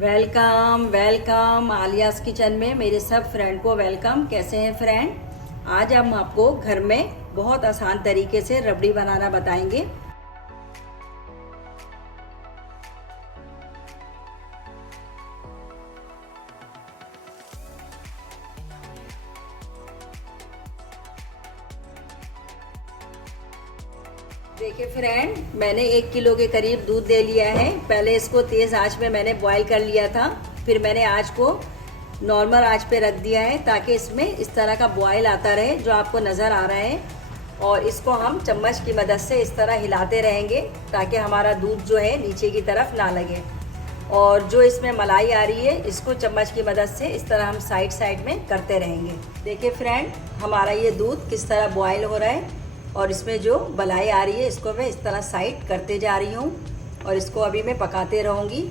Welcome welcome आलियास kitchen में मेरे सब फ्रेंड को वेलकम। कैसे हैं फ्रेंड? आज हम आपको घर में बहुत आसान तरीके से रबड़ी बनाना बताएंगे। देखिए फ्रेंड, मैंने 1 किलो के करीब दूध ले लिया है। पहले इसको तेज़ आंच में मैंने बॉईल कर लिया था, फिर मैंने आंच को नॉर्मल आंच पे रख दिया है ताकि इसमें इस तरह का बॉईल आता रहे जो आपको नज़र आ रहा है। और इसको हम चम्मच की मदद से इस तरह हिलाते रहेंगे ताकि हमारा दूध जो है नीचे की तरफ ना लगे। और जो इसमें मलाई आ रही है इसको चम्मच की मदद से इस तरह हम साइड साइड में करते रहेंगे। देखिए फ्रेंड, हमारा ये दूध किस तरह बॉईल हो रहा है और इसमें जो मलाई आ रही है इसको मैं इस तरह साइड करते जा रही हूँ। और इसको अभी मैं पकाते रहूँगी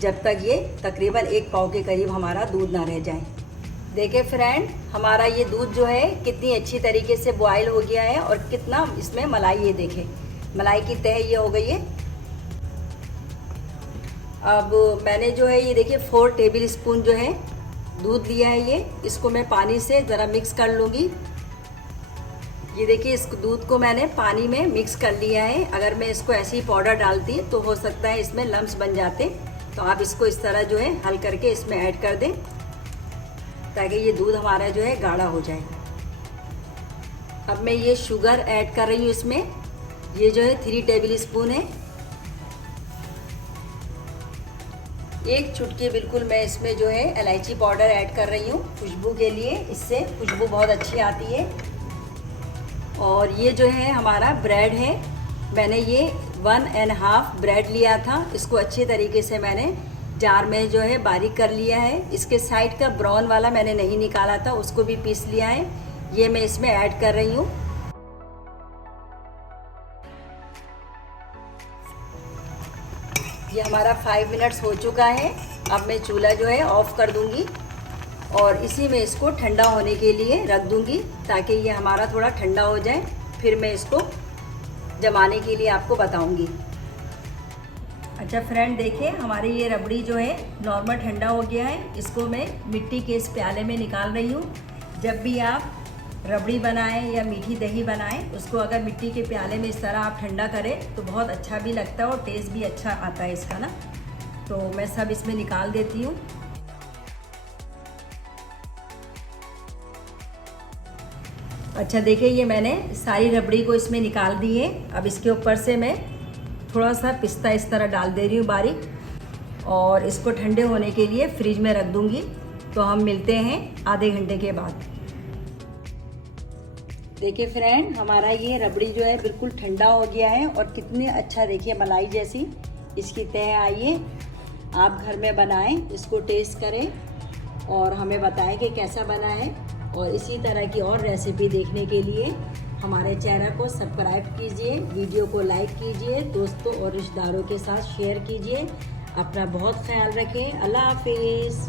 जब तक ये तकरीबन 1 पाव के करीब हमारा दूध ना रह जाए। देखिए फ्रेंड, हमारा ये दूध जो है कितनी अच्छी तरीके से बॉयल हो गया है और कितना इसमें मलाई, ये देखें मलाई की तह ये हो गई है। अब मैंने जो है ये देखिए 4 टेबल स्पून जो है दूध लिया है, ये इसको मैं पानी से ज़रा मिक्स कर लूँगी। ये देखिए इस दूध को मैंने पानी में मिक्स कर लिया है। अगर मैं इसको ऐसे ही पाउडर डालती तो हो सकता है इसमें लम्स बन जाते, तो आप इसको इस तरह जो है हल करके इसमें ऐड कर दें ताकि ये दूध हमारा जो है गाढ़ा हो जाए। अब मैं ये शुगर ऐड कर रही हूँ इसमें, ये जो है 3 टेबल स्पून है। 1 चुटकी बिल्कुल मैं इसमें जो है इलायची पाउडर ऐड कर रही हूँ खुशबू के लिए, इससे खुशबू बहुत अच्छी आती है। और ये जो है हमारा ब्रेड है, मैंने ये 1.5 ब्रेड लिया था, इसको अच्छे तरीके से मैंने जार में जो है बारीक कर लिया है। इसके साइड का ब्राउन वाला मैंने नहीं निकाला था, उसको भी पीस लिया है। ये मैं इसमें ऐड कर रही हूँ। ये हमारा 5 मिनट्स हो चुका है। अब मैं चूल्हा जो है ऑफ कर दूंगी और इसी में इसको ठंडा होने के लिए रख दूंगी ताकि ये हमारा थोड़ा ठंडा हो जाए, फिर मैं इसको जमाने के लिए आपको बताऊंगी। अच्छा फ्रेंड, देखिए हमारी ये रबड़ी जो है नॉर्मल ठंडा हो गया है। इसको मैं मिट्टी के इस प्याले में निकाल रही हूँ। जब भी आप रबड़ी बनाएं या मीठी दही बनाएं, उसको अगर मिट्टी के प्याले में इस तरह आप ठंडा करें तो बहुत अच्छा भी लगता है और टेस्ट भी अच्छा आता है इसका ना। तो मैं सब इसमें निकाल देती हूँ। अच्छा देखिए, ये मैंने सारी रबड़ी को इसमें निकाल दी है। अब इसके ऊपर से मैं थोड़ा सा पिस्ता इस तरह डाल दे रही हूँ बारीक, और इसको ठंडे होने के लिए फ्रिज में रख दूँगी। तो हम मिलते हैं आधे घंटे के बाद। देखिए फ्रेंड, हमारा ये रबड़ी जो है बिल्कुल ठंडा हो गया है और कितनी अच्छा देखिए मलाई जैसी इसकी तह आई है। आप घर में बनाएं, इसको टेस्ट करें और हमें बताएं कि कैसा बना है। और इसी तरह की और रेसिपी देखने के लिए हमारे चैनल को सब्सक्राइब कीजिए, वीडियो को लाइक कीजिए, दोस्तों और रिश्तेदारों के साथ शेयर कीजिए। अपना बहुत ख्याल रखें। अल्लाह हाफिज़।